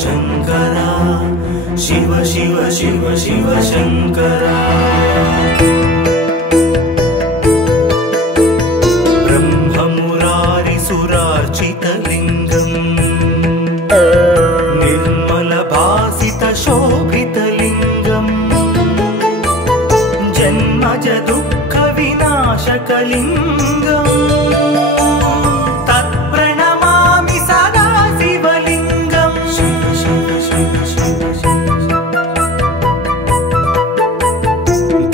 शङ्करा शिव शिव शिव शिव शङ्करा ब्रह्ममुरारिसुरार्चितलिङ्गम् निर्मलभासितशोभितलिङ्गम् जन्मज दुःखविनाशकलिङ्गम् तत्प्रणमामि सदा शिवलिङ्गम्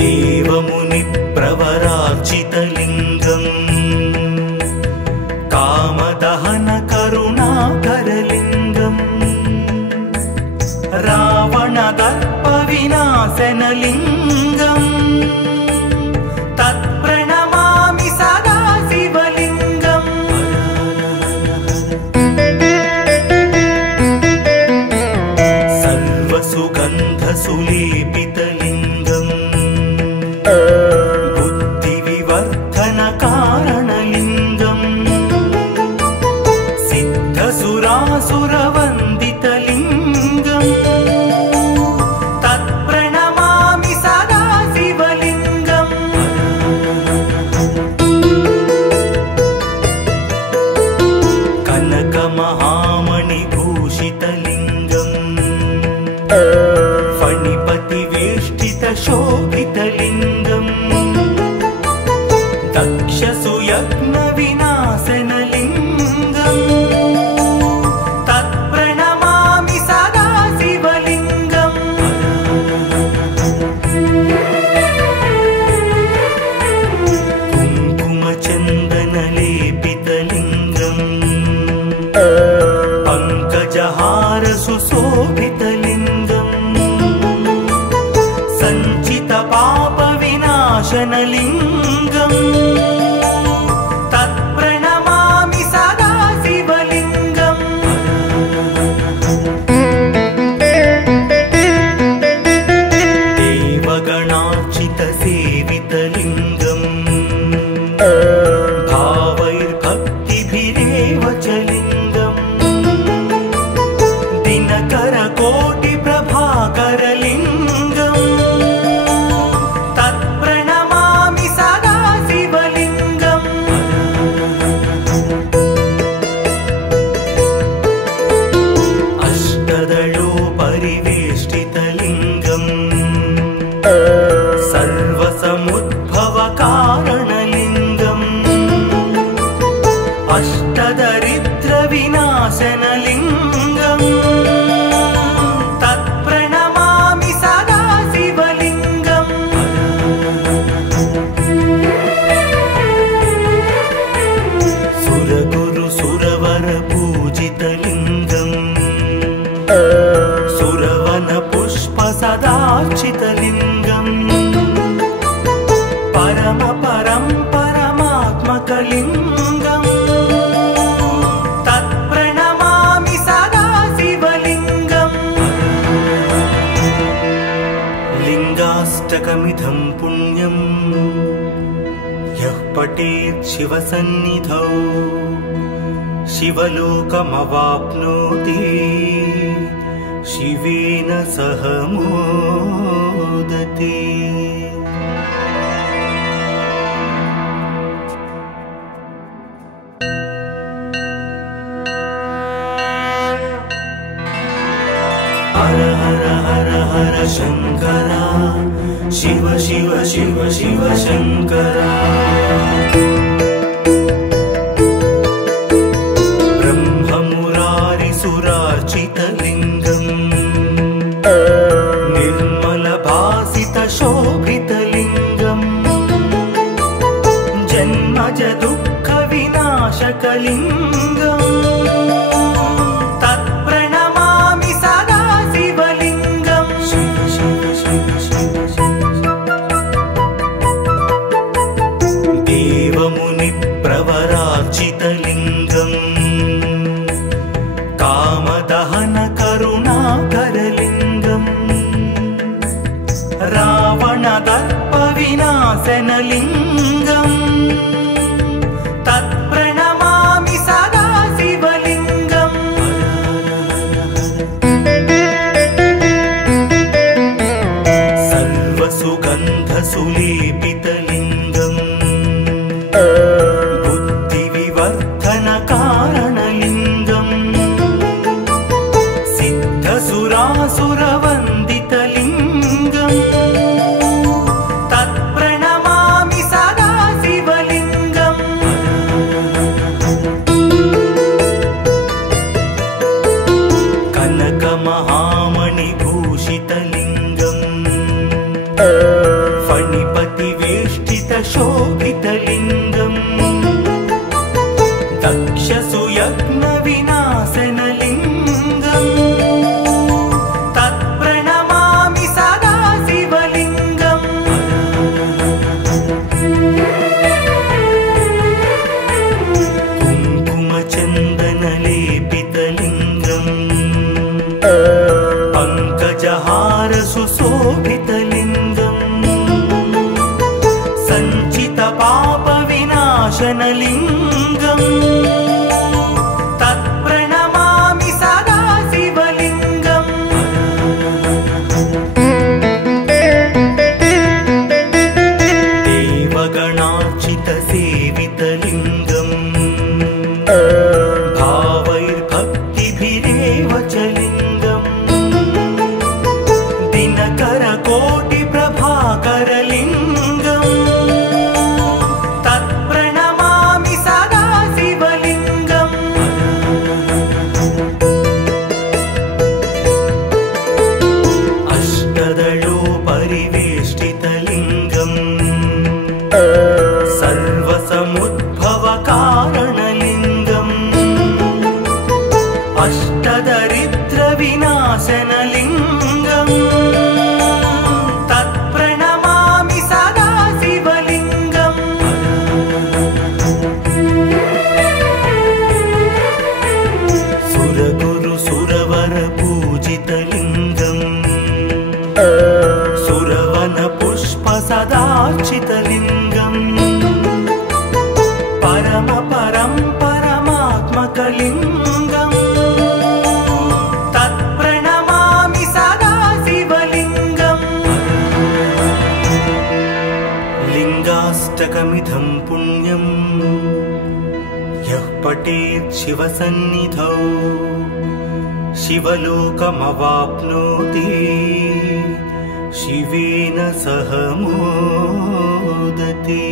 देवमुनिप्रवरार्चितलिङ्गम् कामदहनकरुणाकरलिङ्गम् रावणदर्पविनाशनलिङ्गम् तत्प्रणमामि सदा शिवलिङ्गम् सर्वसुगन्धसुलेपितलिङ्गम् बुद्धिविवर्धनकारणलिङ्गम् सिद्धसुरासुरवन्दितलिङ्गम् तत्प्रणमामि सदा शिवलिङ्गम् कनकमहामणिभूषितलिङ्गम् फणिपतिवेष्टितशोभितलिङ्गम् दक्षसुयज्ञविनाशनलिङ्गम् तत्प्रणमामि सदा शिवलिङ्गम् कुङ्कुमचन्दनलेपितलिङ्गम् पङ्कजहारसुशोभितलिङ्गम् सञ्चितपापविनाशनलिङ्गम् तत्प्रणमामि सदा शिवलिङ्गम् देवगणार्चितसेवितलिङ्गम् भावैर्भक्तिभिरेव च लिङ्गम् दिनकरकोटिप्रभाकरलिङ्गम् तत्प्रणमामि सदा शिवलिङ्गम् अष्टदलोपरिवेष्टितलिङ्गम् सर्वसमुद्भवकारणलिङ्गम् अष्टदरिद्रविनाशनलिङ्गम् तत्प्रणमामि सदा शिवलिङ्गम् सुरगुरुसुरवरपूजितलिङ्गम् सुरवनपुष्पसदार्चितलिङ्गम् परमात्मकलिङ्गम् तत्प्रणमामि सदा शिवलिङ्गम् लिङ्गाष्टकमिदं पुण्यम् यः पठेत् शिवसन्निधौ शिवलोकमवाप्नोति शिवेन सह मोदते। हर हर हर हर शङ्करा शिव शिव शिव शिव शङ्करा ब्रह्ममुरारिसुरार्चितलिङ्गम् निर्मलभासितशोभितलिङ्गम् जन्मज दुःखविनाशकलिङ्गम् तत्प्रणमामि सदा शिवलिङ्गम् देवमुनिप्रवरार्चितलिङ्गम् कामदहनकरुणाकरलिङ्गम् रावणदर्पविनाशनलिङ्गम् तत्प्रणमामि सदा शिवलिङ्गम् बुद्धिविवर्धनकारणलिङ्गम् सिद्धसुरासुरवन्दितलिङ्गम् तत्प्रणमामि सदा शिवलिङ्गम् कनकमहामणिभूषितलिङ्गम् फणिपतिवेष्टितशोभितलिङ्गम् दक्षसुयज्ञविनाशनलिङ्गम् तत्प्रणमामि सदा शिवलिङ्गम् कुङ्कुमचन्दनलेपितलिङ्गम् पङ्कजहारसुशोभितलिङ्गम् सञ्चितपापविनाशनलिङ्गम् तत्प्रणमामि सदा शिवलिङ्गम् देवगणार्चितसेवितलिङ्गम् भावैर्भक्तिभिरेव च लिङ्गम् दिनकरकोटिप्रभाकरलिङ्गम् तत्प्रणमामि सदा शिवलिङ्गम् अष्टदलोपरिवेष्टितलिङ्गम् सर्वसमुद्भवकारणलिङ्गम् अष्टदरिद्रविनाशनलिङ्गम् तत्प्रणमामि सदा शिवलिङ्गम् सुरगुरुसुरवरपूजितलिङ्गम् सुरवनपुष्पसदार्चितलिङ्गम् परमात्मकलिङ्गम् तत्प्रणमामि सदा शिवलिङ्गम् लिङ्गाष्टकमिदं पुण्यम् यः पठेत् शिवसन्निधौ शिवलोकमवाप्नोति शिवेन सह मोदते।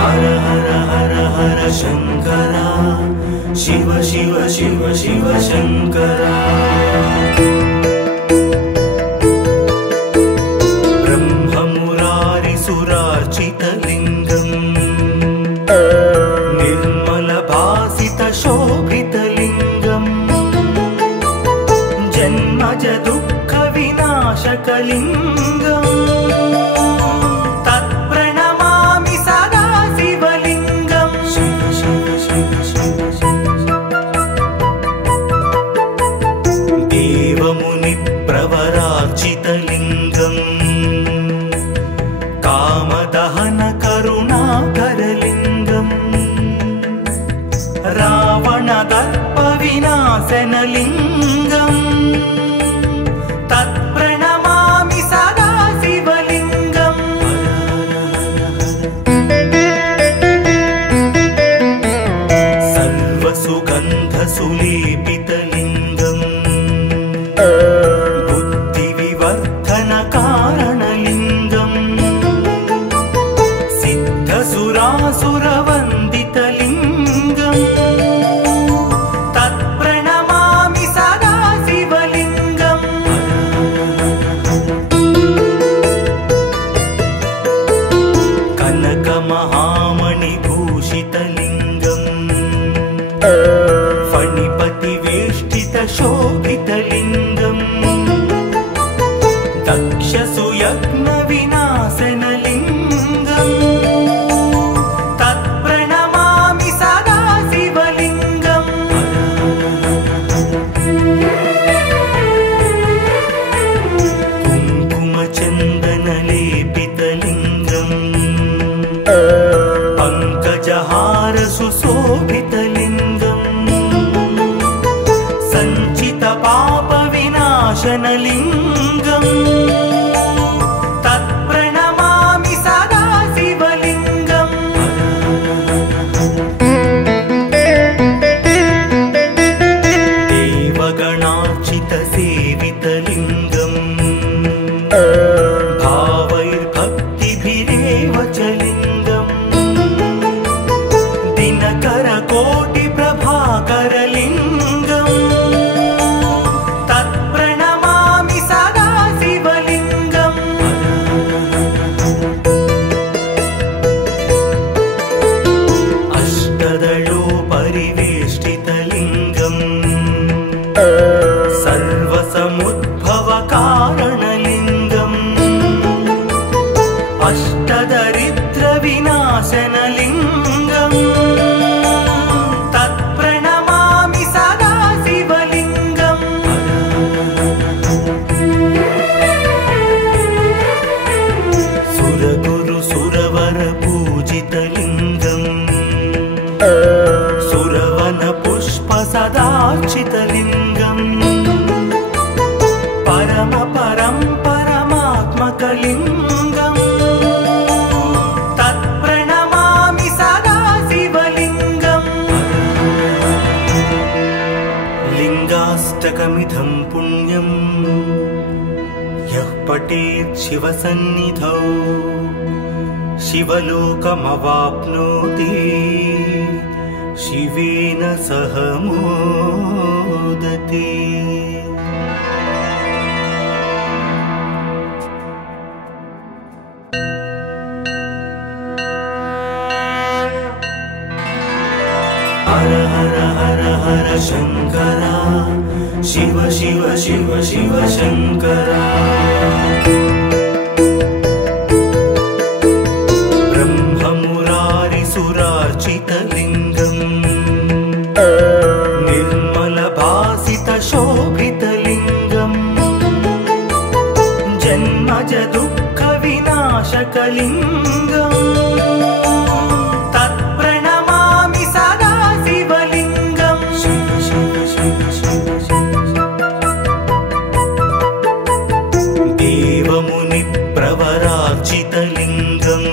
हर हर हर हर शंकरा शिव शिव शिव शिव शंकरा ब्रह्ममुरारिसुरार्चितलिङ्गम् निर्मलभासितशोभितलिङ्गम् जन्मज दुःखविनाशकलिङ्गम् तत्प्रणमामि सदा शिवलिङ्गम् शिव शिव शिव शिव देवमुनिप्रवरार्चितलिङ्गम् कामदहनकरुणाकरलिङ्गम् रावणदर्पविनाशनलिङ्गम् तत्प्रणमामि सदा शिवलिङ्गम् सर्वसुगन्धसुलेपितलिङ्गम् बुद्धिविवर्धनकारणलिङ्गम् सिद्धसुरासुरवन्दितलिङ्गम् तत्प्रणमामि सदा शिवलिङ्गम् कनकमहामणिभूषितलिङ्गम् फणिपतिवेष्टितशोभितलिङ्गम् दक्षसुयज्ञविनाशनलिङ्गम् तत्प्रणमामि सदा शिवलिङ्गम् कुङ्कुमचन्दनलेपितलिङ्गम् पङ्कजहारसुशोभितलिङ्गम् विनाशनलिङ्गम् तत्प्रणमामि सदा शिवलिङ्गम् देवगणार्चितसेवितलिङ्गम् भावैर्भक्तिभिरेव च लिङ्गम् दिनकरकोटिप्रभाकरलिङ्गम् तत्प्रणमामि सदा शिवलिङ्गम् अष्टदलोपरिवेष्टितलिङ्गम् सर्वसमुद्भवकारणलिङ्गम् अष्टदरिद्रविनाशनलिङ्गम् तत्प्रणमामि सदा शिवलिङ्गम् सुरगुरुसुरवरपूजितलिङ्गम् सुरवनपुष्पसदार्चितलिङ्गम् परमात्मकलिङ्गम् तत्प्रणमामि सदा शिवलिङ्गम् लिङ्गाष्टकमिदं पुण्यम् यः पठेत् शिवसन्निधौ शिवलोकमवाप्नोति शिवेन सह मोदते। हर हर हर हर शङ्करा शिव शिव शिव शिव शङ्करा ब्रह्ममुरारिसुरार्चितलिङ्गम् निर्मलभासितशोभितलिङ्गम् जन्मजदुःखविनाशकलिङ्गम् तत्प्रणमामि सदा शिवलिङ्गम् शिव शिव शिव शिव देवमुनिप्रवरार्चितलिङ्गम्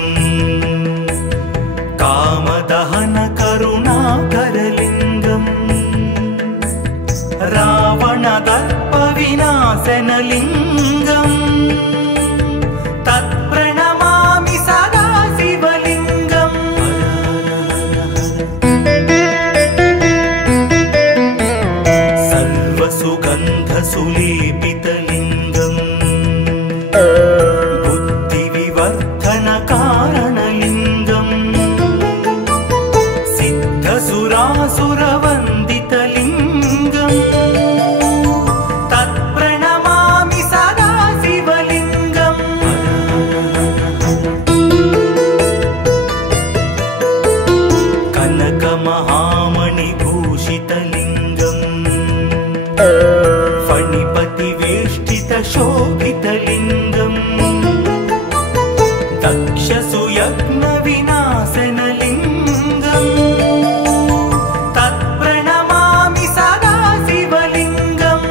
कामदहनकरुणाकरलिङ्गम् रावणदर्पविनाशनलिङ्गम् तत्प्रणमामि सदा शिवलिङ्गम् सर्वसुगन्धसुलेपितलिङ्गम् बुद्धिविवर्धनकारणलिङ्गम् सिद्धसुरासुरवन्दितलिङ्गम् तत्प्रणमामि सदा शिवलिङ्गम् कनकमहामणिभूषितलिङ्गम् फणिपतिवेष्टितशोभितलिङ्गम् दक्षसुयज्ञविनाशनलिङ्गम् तत्प्रणमामि सदा शिवलिङ्गम्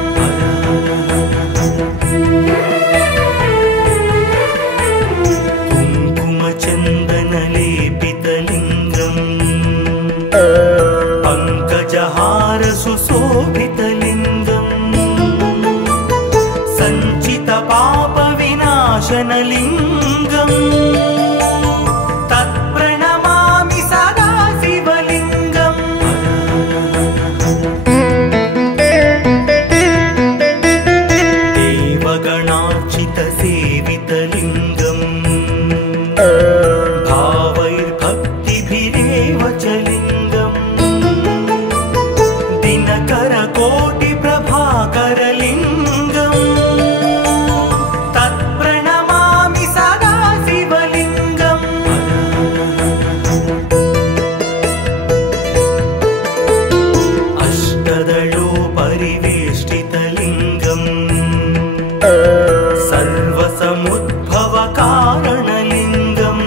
कुङ्कुमचन्दनलेपितलिङ्गम् पङ्कजहारसुशोभितलिङ्गम् सञ्चितपापविनाशनलिङ्गम् तत्प्रणमामि सदा शिवलिङ्गम् देवगणार्चितसेवितलिङ्गम् भावैर्भक्तिभिरेव च लिङ्गम् दिनकरकोटिप्रभाकरलिङ्गम् तत्प्रणमामि सदा शिवलिङ्गम् अष्टदलोपरिवेष्टितलिङ्गम् सर्वसमुद्भवकारणलिङ्गम्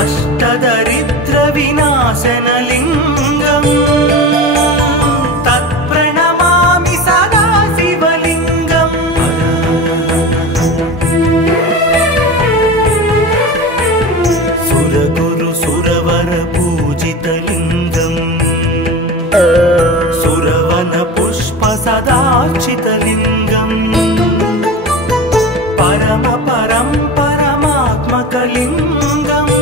अष्टदरिद्रविनाशनलिङ्गम् तत्प्रणमामि सदा शिव सुरवन पुष्प सदार्चितलिङ्गम् परम परं परमात्मकलिङ्गम्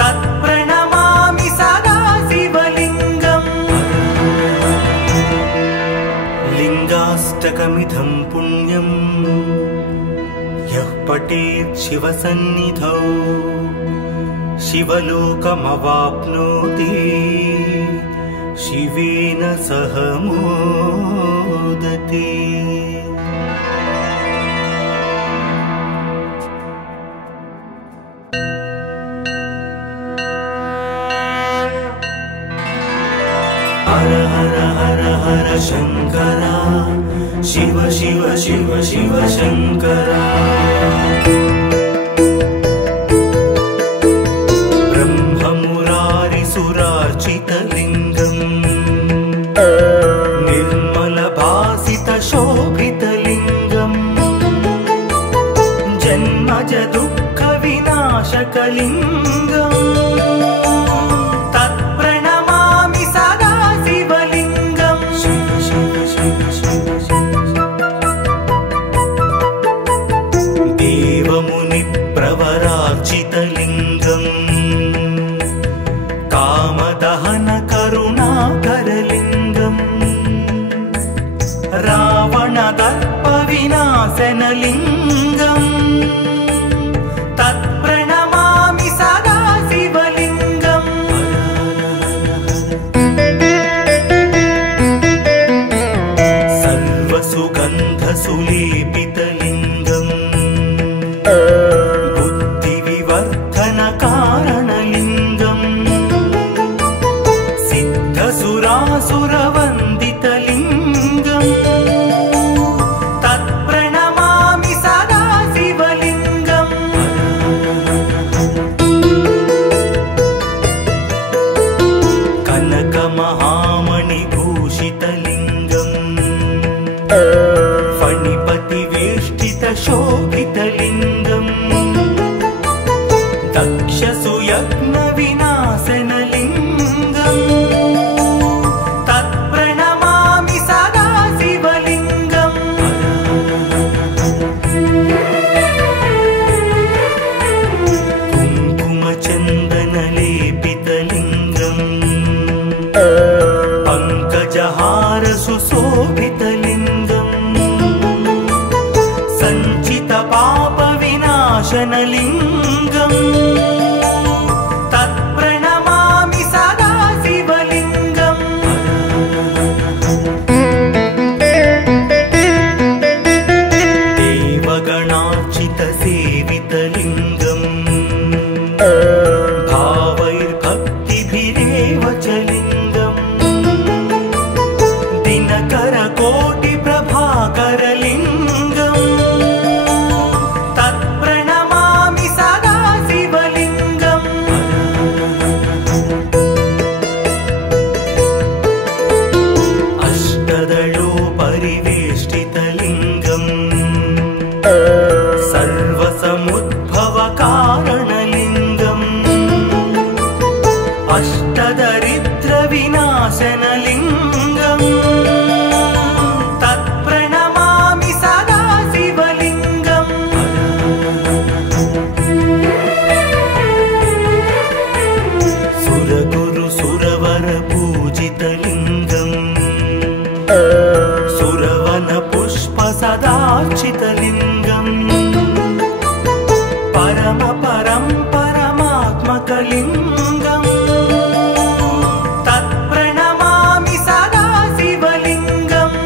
तत्प्रणमामि सदा शिवलिङ्गम् लिङ्गाष्टकमिदं पुण्यम् यः पठेत् शिवसन्निधौ शिवलोकमवाप्नोति शिवेन सह मोदते। हर हर हर हर शंकरा शिव शिव शिव शिव शंकरा ब्रह्ममुरारिसुरार्चितलिङ्गम् निर्मलभासितशोभितलिङ्गम् जन्मज दुःखविनाशकलिङ्गम् तत्प्रणमामि सदा शिवलिङ्गम् शिव शिव शिव शिव देवमुनिप्रवरार्चितलिङ्गम् कामदहन करुणाकरलिङ्गम् रावणदर्पविनाशनलिङ्गम् तत्प्रणमामि सदा शिवलिङ्गम् सर्वसुगन्धसुलेपितलिङ्गम् बुद्धिविवर्धनकारणलिङ्गम् सिद्धसुरासुरवन्दितलिङ्गम् तत्प्रणमामि सदा शिवलिङ्गम् कनकमहामणिभूषितलिङ्गम् फणिपतिवेष्टितशोभितलिङ्गम् दक्षसुयज्ञविनाशनलिङ्गम् तत्प्रणमामि सदा शिवलिङ्गम् कुङ्कुमचन्दनलेपितलिङ्गम् पङ्कजहारसुशोभितलिङ्गम् सञ्चितपापविनाशनलिङ्गम् तत्प्रणमामि सदा शिवलिङ्गम् देवगणार्चितसेवितलिङ्गम् भावैर्भक्तिभिरेव च लिङ्गम् दिनकरकोटिप्रभाकरलिङ्गम् तत्प्रणमामि सदा शिवलिङ्गम् अष्टदलोपरिवेष्टितलिङ्गम् सर्वसमुद्भवकारणलिङ्गम् अष्टदरिद्रविनाशनलिङ्गम् तत्प्रणमामि सदा शिवलिङ्गम् सुरगुरुसुरवरपूजितलिङ्गम् सुरवनपुष्प सदार्चितलिङ्गम् परम परं परमात्मकलिङ्गम् तत्प्रणमामि सदा शिवलिङ्गम्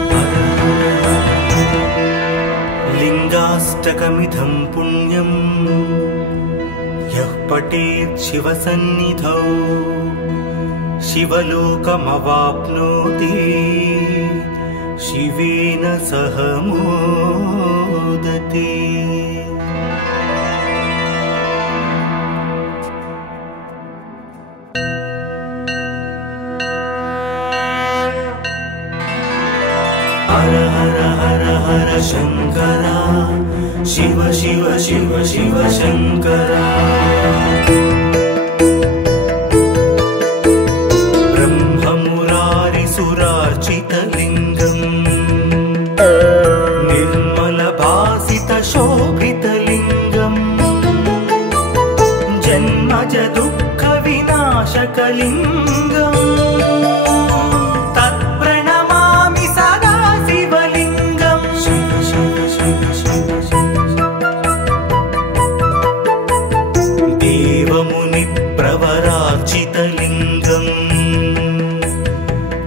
लिङ्गाष्टकमिदं पुण्यम् यः पठेत् शिवसन्निधौ शिवलोकमवाप्नोति शिवेन सह मोदते। हर हर हर हर शंकरा शिव शिव शिव शिव शंकरा ब्रह्म शिवलिङ्गम् तत्प्रणमामि सदा शिवलिङ्गम् शिव शिव शिव शिव देवमुनिप्रवरार्चितलिङ्गम्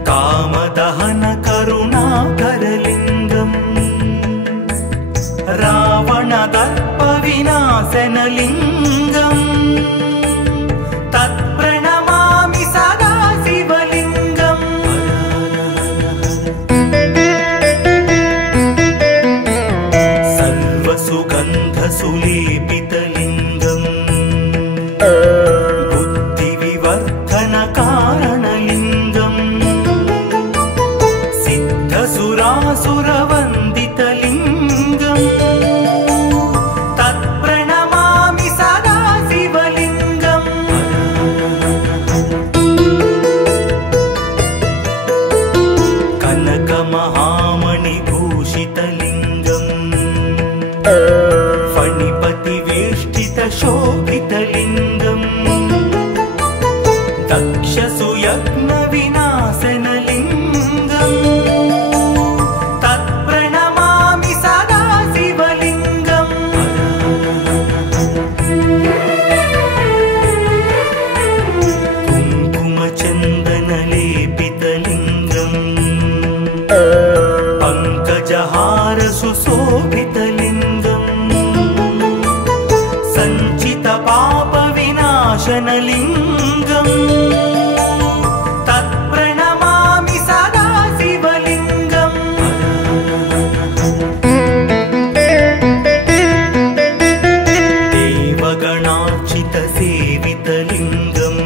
कामदहन करुणाकरलिङ्गम् रावणदर्पविनाशनलिङ्गम् तत्प्रणमामि सदा शिवलिङ्गम् सर्वसुगन्धसुलेपितलिङ्गम् बुद्धिविवर्धनकारणलिङ्गम् सिद्धसुरासुरवन्दितलिङ्गम् तत्प्रणमामि सदा शिवलिङ्गम् कनकमहामणिभूषितलिङ्गम् फणिपतिवेष्टितशोभितलिङ्गम् दक्षसुयज्ञविनाशनलिङ्गम् तत्प्रणमामि सदा शिवलिङ्गम् कुङ्कुमचन्दनलेपितलिङ्गम् पङ्कजहारसुशोभितलिङ्गम् सञ्चितपापविनाशनलिङ्गम् तत्प्रणमामि सदा शिवलिङ्गम् देवगणार्चितसेवितलिङ्गम्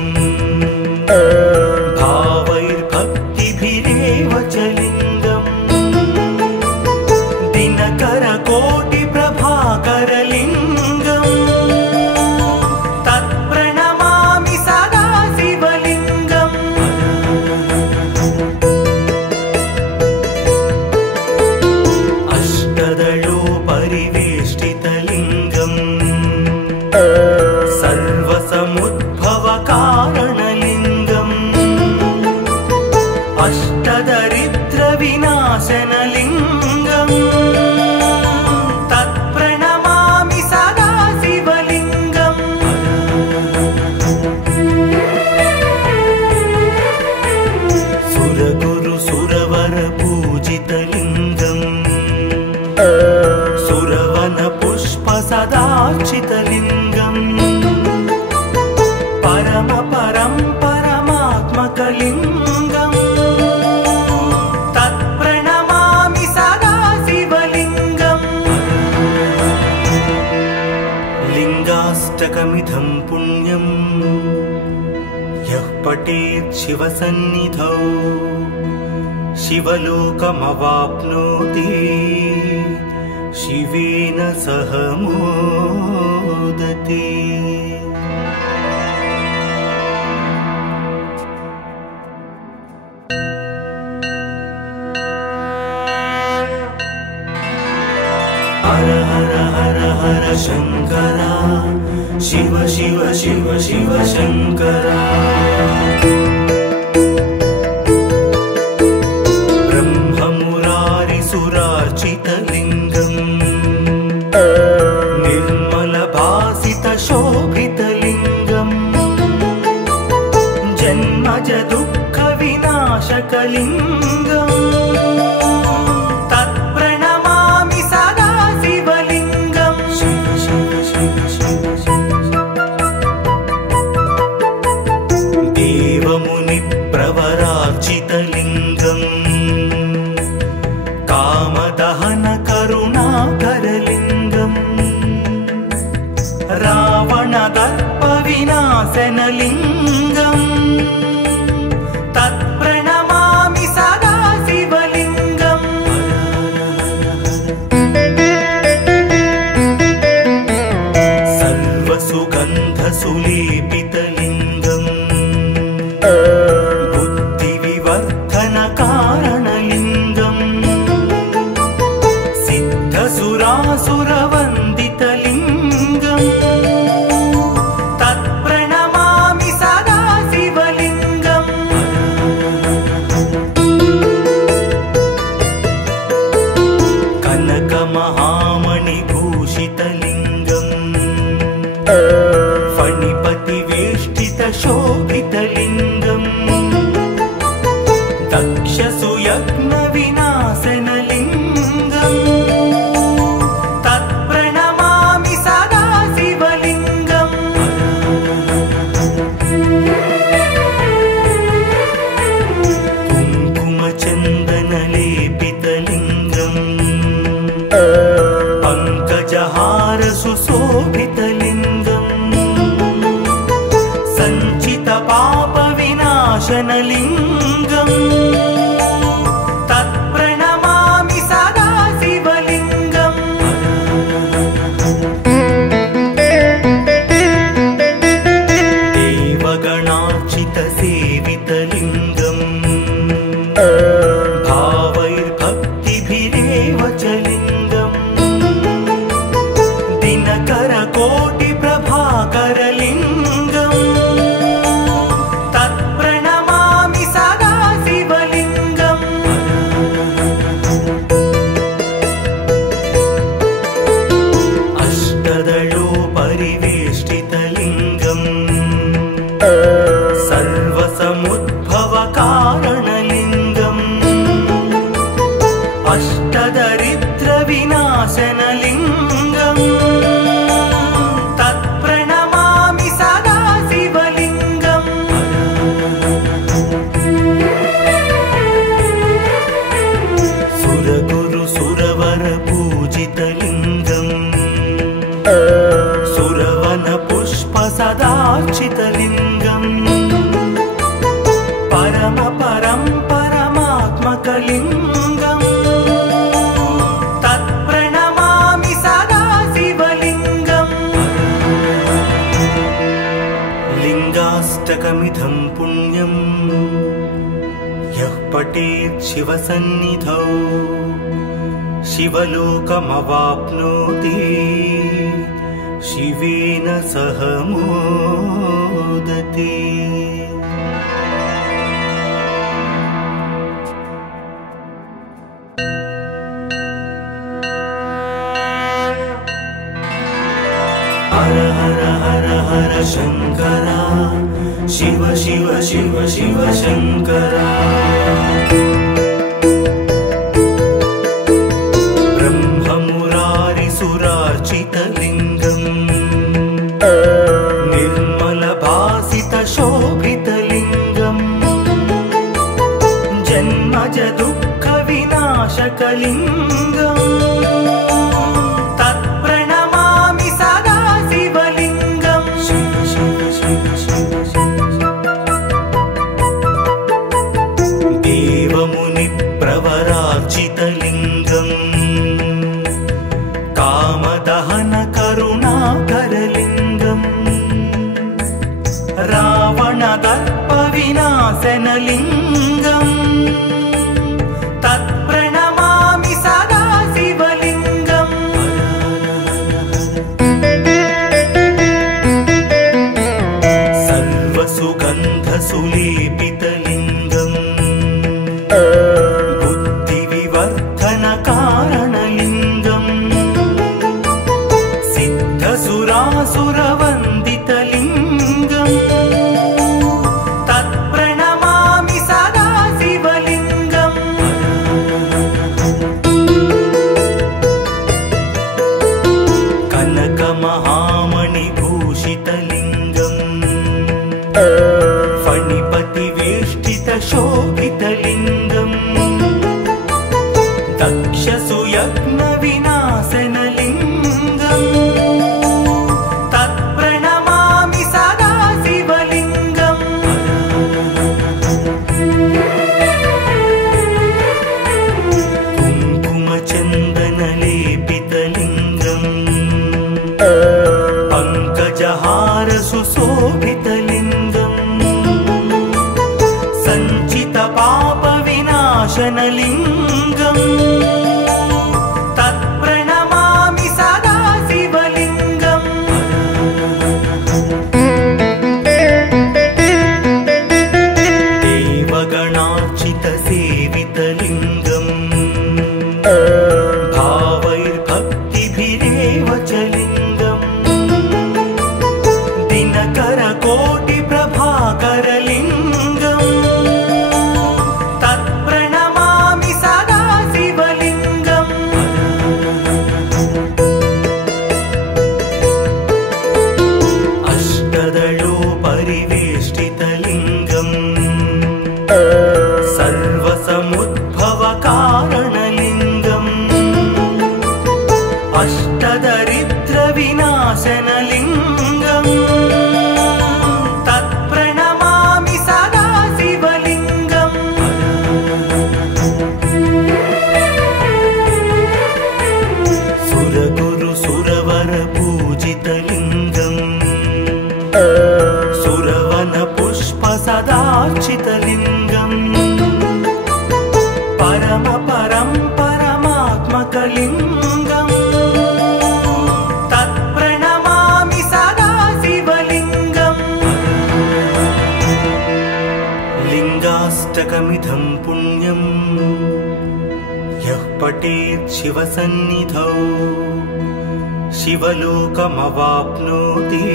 भावैर्भक्तिभिरेव च लिङ्गम् दिनकरकोटिप्रभाकरलिङ्गम् तत्प्रणमामि सदा शिवलिङ्गम् अष्टदलोपरिवेष्टितलिङ्गम् सर्वसमुद्भवकारणलिङ्गम् अष्टदरिद्रविनाशनलिङ्गम् तत्प्रणमामि सदा शिवलिङ्गम् सुरगुरुसुरवरपूजितलिङ्गम् सुरवनपुष्पसदार्चितलिङ्गम् परमात्मकलिङ्गम् तत्प्रणमामि सदा शिवलिङ्गम् लिङ्गाष्टकमिदं पुण्यम् यः पठेत् शिवसन्निधौ शिवलोकमवाप्नोति शिवेन सह मोदते। हर हर हर हर शङ्करा शिव शिव शिव शिव शङ्करा ब्रह्ममुरारिसुरार्चितलिङ्गम् निर्मलभासितशोभितलिङ्गम् जन्मज दुःखविनाशकलिङ्गम् तत्प्रणमामि सदा शिवलिङ्गम् शिव शिव शिव शिव देवमुनिप्रवरार्चितलिङ्गम् कामदहन करुणाकरलिङ्गम् रावणदर्पविनाशनलिङ्गम् तत्प्रणमामि सदा दक्षसुयज्ञविनाशनलिङ्गम् तत्प्रणमामि सदा शिवलिङ्गम् कुङ्कुमचन्दनलेपितलिङ्गम् पङ्कजहार सुशोभितलिङ्गम् सञ्चितपापविनाशनलिङ्गम् तत्प्रणमामि सदा शिवलिङ्गम् देवगणार्चितसेवितलिङ्गम् भावैर्भक्तिभिरेव च लिङ्गम् दिनकरकोटिप्रभाकरलिङ्गम् तत्प्रणमामि सदा शिवलिङ्गम् अष्टदलोपरिवेष्टितलिङ्गम् सर्वसमुद्भवकारणलिङ्गम् अष्टदरिद्रविनाशनलिङ्गम् तत्प्रणमामि सदा शिवलिङ्गम् सुरगुरुसुरवरपूजितलिङ्गम् सुरवनपुष्पसदार्चितलिङ्गम् परमात्मकलिङ्गम् तत्प्रणमामि सदा शिवलिङ्गम् लिङ्गाष्टकमिदं पुण्यम् यः पठेत् शिवसन्निधौ शिवलोकमवाप्नोति शिवेन सह मोदते। हर हर हर हर शंकरा शिव शिव शिव शिव शंकरा ब्रह्ममुरारिसुरार्चितलिङ्गम् निर्मलभासितशोभितलिङ्गम् जन्मज दुःखविनाशकलिङ्गम् तत्प्रणमामि सदा शिवलिङ्गम् शिव शिव शिव शिव देवमुनिप्रवरार्चितलिङ्गम् कामदहन करुणाकरलिङ्गम् रावणदर्पविनाशनलिङ्गम् तत्प्रणमामि सदा शिवलिङ्गम् सर्वसुगन्धसुलेपितलिङ्गम् बुद्धिविवर्धनकारणलिङ्गम् सिद्धसुरासुरवन्दितलिङ्गम् तत्प्रणमामि सदा शिवलिङ्गम् कनकमहामणिभूषितलिङ्गम् फणिपतिवेष्टितशोभितलिङ्गम् दक्षसुयज्ञविनाशनलिङ्गम् तत्प्रणमामि सदा शिवलिङ्गम् कुङ्कुमचन्दनलेपितलिङ्गम् पङ्कजहार सुशोभितलिङ्गम् सञ्चितपापविनाशनलिङ्गम् तत्प्रणमामि सदा शिवलिङ्गम् देवगणार्चितसेवितलिङ्गम् भावैर्भक्तिभिरेव च लिङ्गम् दिनकरकोटिप्रभाकरलिङ्गम् तत् सर्वसमुद्भवकारणलिङ्गम् अष्टदरिद्रविनाशनलिङ्गम् तत्प्रणमामि सदा शिवलिङ्गम् सुरगुरु सुरवर पूजितलिङ्गम् सुरवन पुष्प सदार्चितलिङ्गम् परम परं परमात्मकलिङ्गम् तत्प्रणमामि सदा शिवलिङ्गम् लिङ्गाष्टकमिदं पुण्यम् यः पठेत् शिवसन्निधौ शिवलोकमवाप्नोति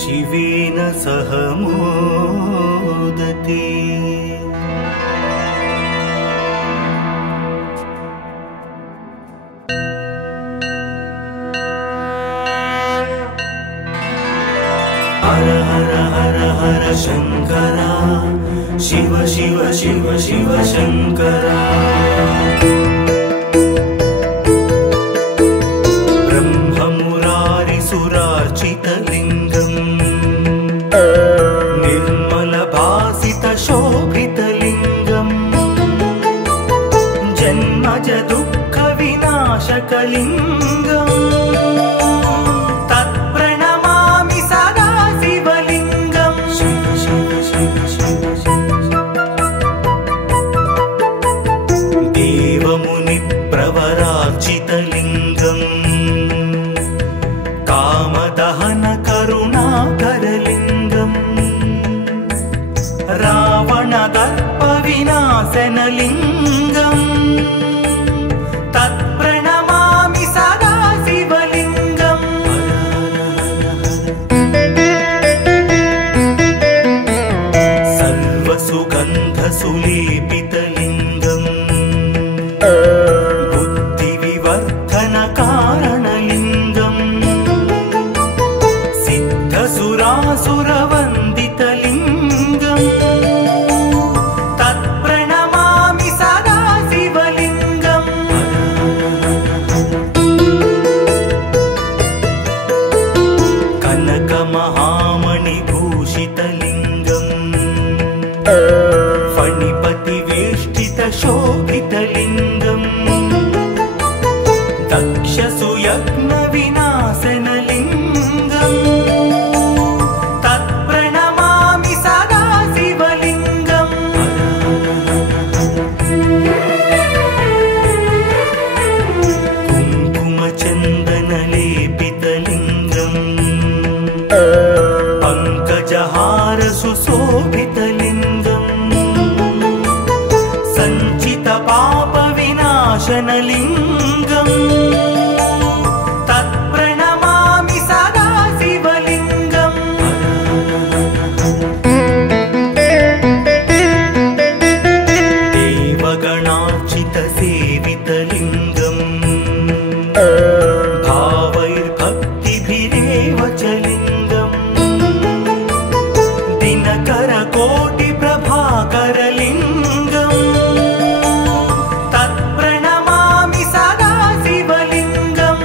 शिवेन सह मोदते। हर हर हर हर शंकरा शिव शिव शिव शिव शंकरा ब्रह्ममुरारिसुरार्चितलिङ्गम् निर्मलभासितशोभितलिङ्गम् जन्मज दुःखविनाशकलिङ्गम् तत्प्रणमामि सदा शिवलिङ्गम् शिव शिव शिव शिव देवमुनिप्रवरार्चितलिङ्गम् कामदहन करुणाकरलिङ्गम् रावणदर्पविनाशनलिङ्गम् तत्प्रणमामि सदा शिवलिङ्गम् सर्वसुगन्धसुलेपितलिङ्गम् बुद्धिविवर्धनकारणलिङ्गम् सिद्धसुरासुरवन्दितलिङ्गम् तत्प्रणमामि सदा शिवलिङ्गम् कनकमहामणिभूषितलिङ्गम् फणिपतिवेष्टितशोभितलिङ्गम् दक्षसुयज्ञविनाशनलिङ्गम् तत्प्रणमामि सदा शिवलिङ्गम् कुङ्कुमचन्दनलेपितलिङ्गम् पङ्कजहारसुशोभितलिङ्गम् सञ्चितपापविनाशनलिङ्गम् तत्प्रणमामि सदा शिवलिङ्गम् देवगणार्चितसेवितलिङ्गम् भावैर्भक्तिभिरेव च लिङ्गम् दिनकरकोटिप्रभाकरलिङ्गम् तत्प्रणमामि सदा शिवलिङ्गम्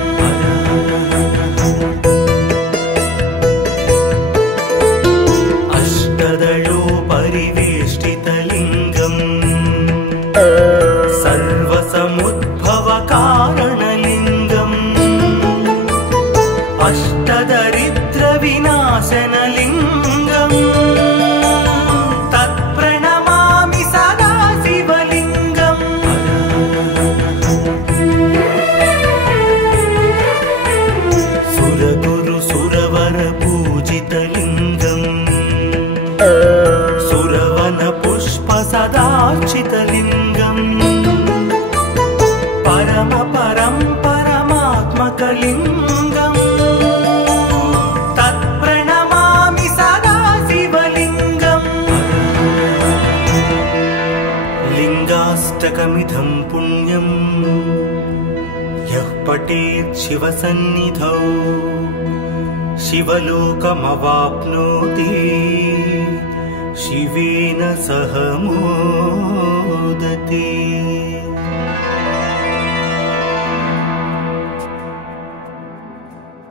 अष्टदलोपरिवेष्टितलिङ्गम् सर्वसमुद्भवकारणलिङ्गम् अष्टदरिद्रविनाशनलिङ्गम् तत्प्रणमामि सदा शिवलिङ्गम् सुरगुरु सुरवर पूजितलिङ्गम् सुरवन पुष्प सदार्चितलिङ्गम् परम परं परमात्मकलिङ्गम् तत्प्रणमामि सदा शिवलिङ्गम् लिङ्गाष्टकमिदं पुण्यम् यः पठेत् शिवसन्निधौ शिवलोकमवाप्नोति शिवेन सह मोदते।